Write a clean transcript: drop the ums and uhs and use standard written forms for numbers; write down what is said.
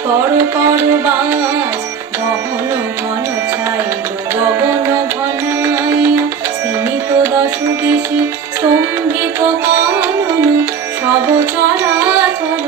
কর কর বাস গহন ঘন ছাই গগন ঘনাইয়া স্তিমিত দশ দিশি স্তম্ভিত কানন সব চরাচর